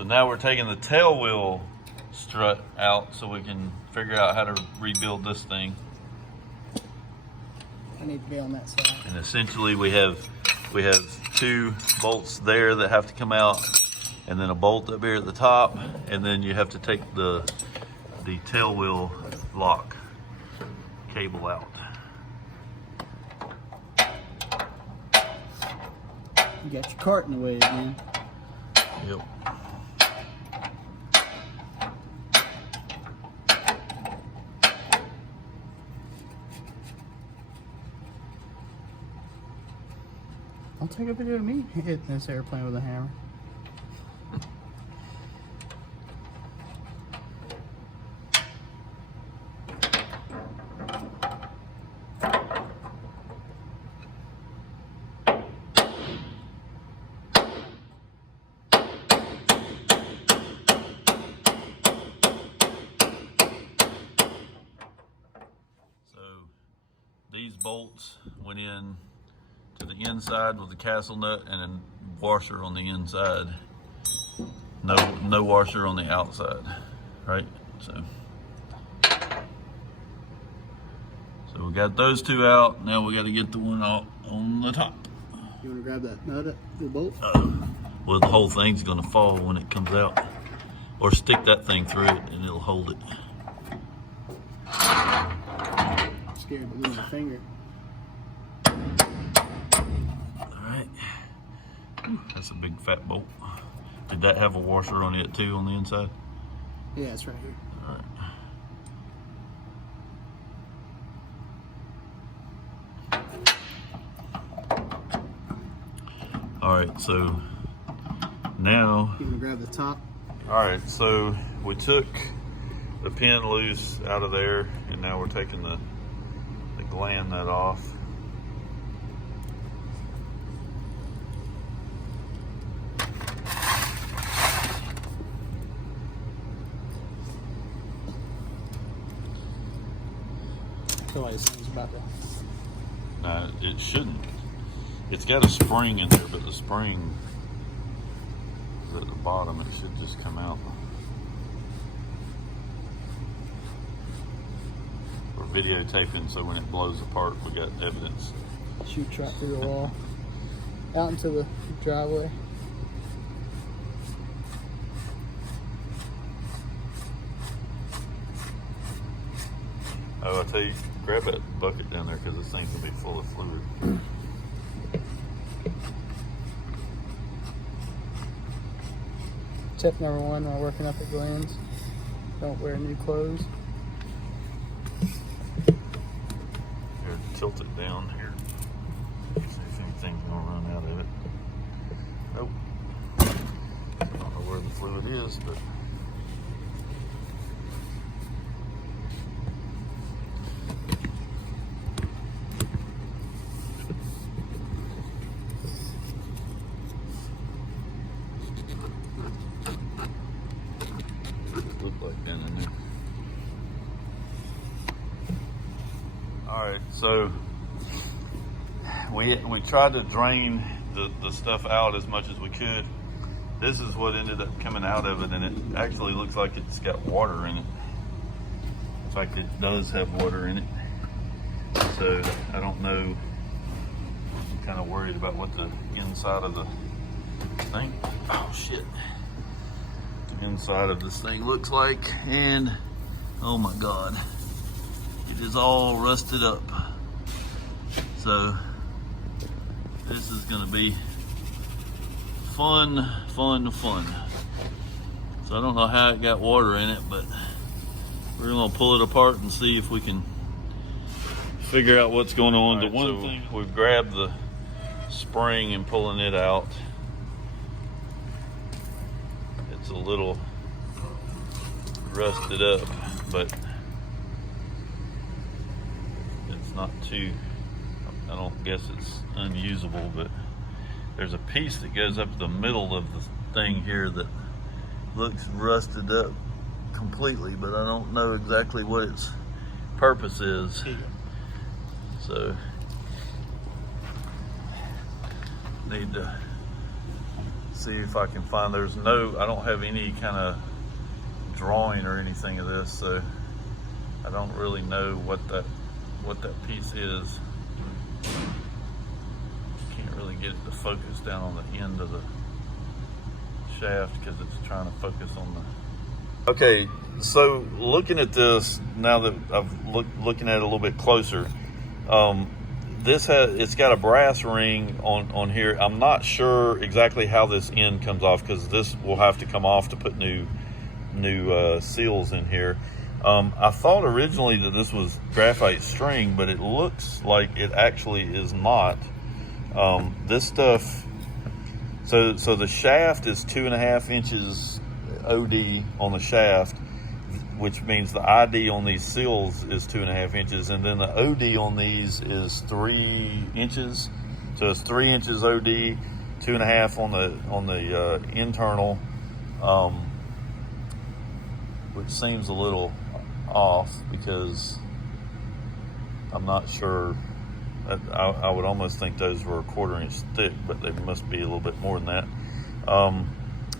So now we're taking the tail wheel strut out so we can figure out how to rebuild this thing. I need to be on that side. And essentially we have 2 bolts there that have to come out, and then a bolt up here at the top, and then you have to take the tail wheel lock cable out. You got your cart in the way again. Yep. I'll take a video of me hitting this airplane with a hammer. These bolts went in to the inside with the castle nut and a washer on the inside. No washer on the outside, right? So we got those 2 out. Now we got to get the one out on the top. You want to grab that nut, the bolt? Well, the whole thing's gonna fall when it comes out. Or stick that thing through it and it'll hold it. Scared to lose a finger. Alright. That's a big fat bolt. Did that have a washer on it too on the inside? Yeah, it's right here. Alright, so now... You can grab the top. Alright, so we took the pin loose out of there, and now we're taking the gland nut off. I feel like this thing's about to... No, it shouldn't. It's got a spring in there, but the spring is at the bottom. It should just come out. We're videotaping, so when it blows apart, we got evidence. Shoots right through the wall. Out into the driveway. Oh, I tell you, grab that bucket down there because this thing's gonna be full of fluid. Tip number 1 while working up at Glenn's: don't wear new clothes. Here, tilt it down here. See if anything's gonna run out of it. Nope. I don't know where the fluid is, but looked like down in there. All right, so we tried to drain the stuff out as much as we could. This is what ended up coming out of it, and it actually looks like it's got water in it. In fact, it does have water in it. So I don't know. I'm kind of worried about what the inside of the thing. Oh shit. The inside of this thing looks like, and oh my god, it is all rusted up. So this is gonna be fun. So I don't know how it got water in it, but we're gonna pull it apart and see if we can figure out what's going on. Right, the one thing, we've grabbed the spring and pulling it out. It's a little rusted up, but it's not too, I don't guess it's unusable, but there's a piece that goes up the middle of the thing here that looks rusted up completely, but I don't know exactly what its purpose is. So need to see if I can find, I don't have any kind of drawing or anything of this, so I don't really know what that piece is. Can't really get it to focus down on the end of the shaft because it's trying to focus on the... Okay, so looking at this, now that I've looking at it a little bit closer, it's got a brass ring on here. I'm not sure exactly how this end comes off because this will have to come off to put new seals in here. I thought originally that this was graphite string, but it looks like it actually is not. This stuff, so the shaft is 2.5 inches OD on the shaft, which means the ID on these seals is 2.5 inches, and then the OD on these is 3 inches. So it's 3 inches OD, 2.5 on the internal, which seems a little off because I'm not sure. I would almost think those were 1/4 inch thick, but they must be a little bit more than that.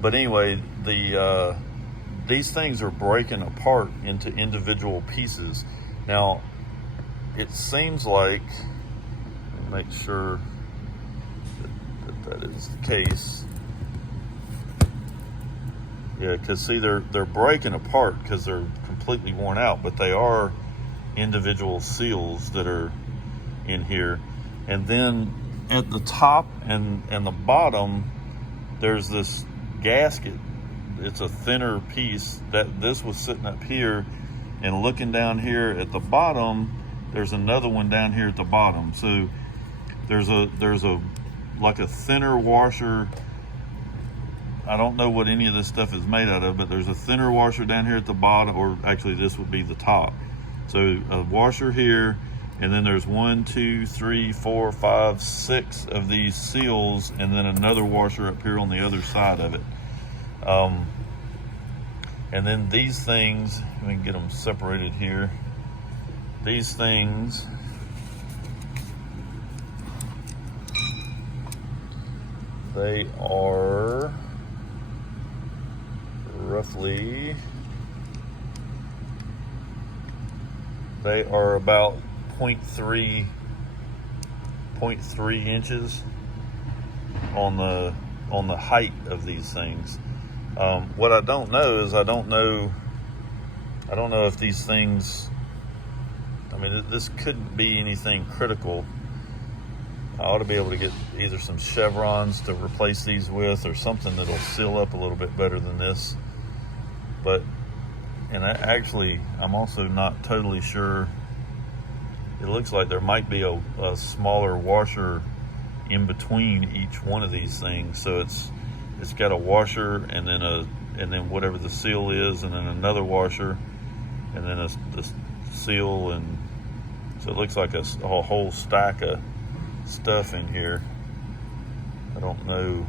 But anyway, these things are breaking apart into individual pieces. Now, it seems like, make sure that is the case. Yeah, because see, they're breaking apart because they're completely worn out, but they are individual seals that are in here. And then at the top and the bottom, there's this gasket. It's a thinner piece that this was sitting up here, and looking down here at the bottom, there's another one down here at the bottom. So there's a like a thinner washer. I don't know what any of this stuff is made out of, but there's a thinner washer down here at the bottom, or actually this would be the top. So a washer here, and then there's 1, 2, 3, 4, 5, 6 of these seals, and then another washer up here on the other side of it. And then these things, let me get them separated here. These things, they are roughly, they are about 0.3 inches on the height of these things. What I don't know is I don't know if these things, I mean, this couldn't be anything critical. I ought to be able to get either some chevrons to replace these with, or something that'll seal up a little bit better than this. But, and I'm also not totally sure. It looks like there might be a smaller washer in between each one of these things. So it's got a washer, and then whatever the seal is, and then another washer, and then the seal, and so it looks like a whole stack of stuff in here. I don't know.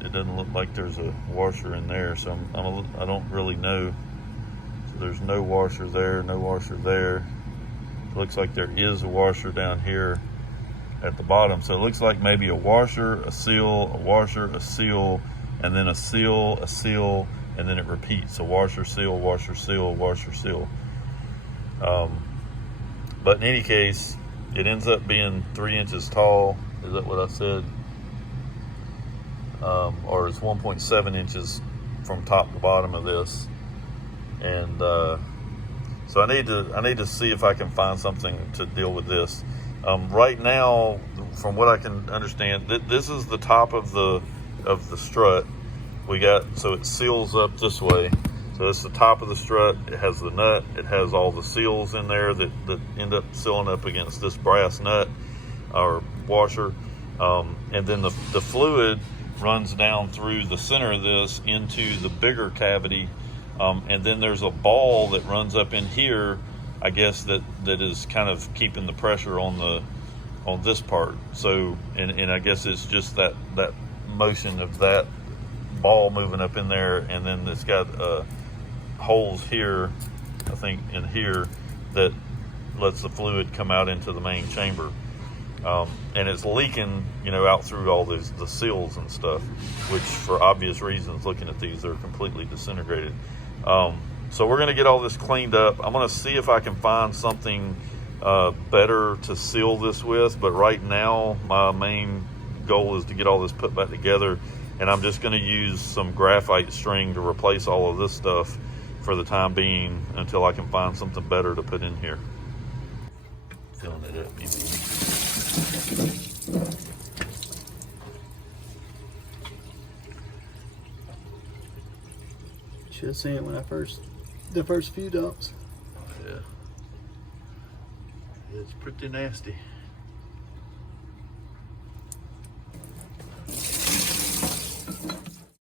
It doesn't look like there's a washer in there, so I don't really know. So there's no washer there, no washer there. It looks like there is a washer down here at the bottom. So it looks like maybe a washer, a seal, a washer, a seal, and then a seal, and then it repeats. A washer, seal, washer, seal, washer, seal. But in any case, it ends up being 3 inches tall. Is that what I said? Or it's 1.7 inches from top to bottom of this. And so I need to see if I can find something to deal with this. Right now, from what I can understand, this is the top of the strut. So it seals up this way. So it's the top of the strut. It has the nut. It has all the seals in there that end up sealing up against this brass nut or washer. And then the fluid runs down through the center of this into the bigger cavity. And then there's a ball that runs up in here, I guess, that is kind of keeping the pressure on this part. So, and I guess it's just that motion of that ball moving up in there, and then it's got holes here, I think in here, that lets the fluid come out into the main chamber. And it's leaking, you know, out through all the seals and stuff, which for obvious reasons, looking at these, they're completely disintegrated. So we're gonna get all this cleaned up. I'm gonna see if I can find something better to seal this with, but right now my main goal is to get all this put back together, and I'm just gonna use some graphite string to replace all of this stuff for the time being until I can find something better to put in here. Filling it up, maybe. Should have seen it when the first few dumps. Yeah. It's pretty nasty.